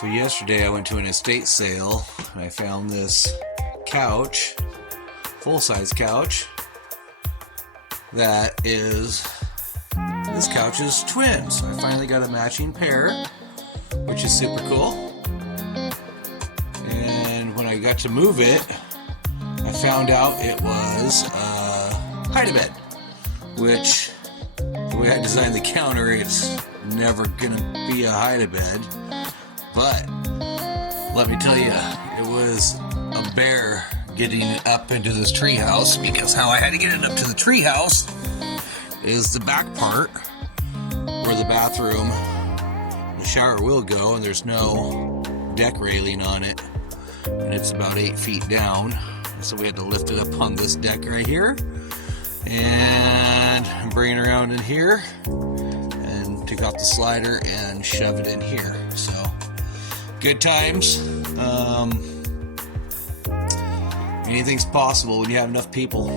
So yesterday I went to an estate sale and I found this couch, full-size couch, that is, this couch is twins. So I finally got a matching pair, which is super cool. And when I got to move it, I found out it was a hide-a-bed, which, the way I designed the counter, it's never gonna be a hide-a-bed. But let me tell you, it was a bear getting it up into this treehouse, because how I had to get it up to the treehouse is the back part where the bathroom, the shower will go, and there's no deck railing on it, and it's about 8 feet down. So we had to lift it up on this deck right here and bring it around in here and take off the slider and shove it in here. So good times. Anything's possible when you have enough people.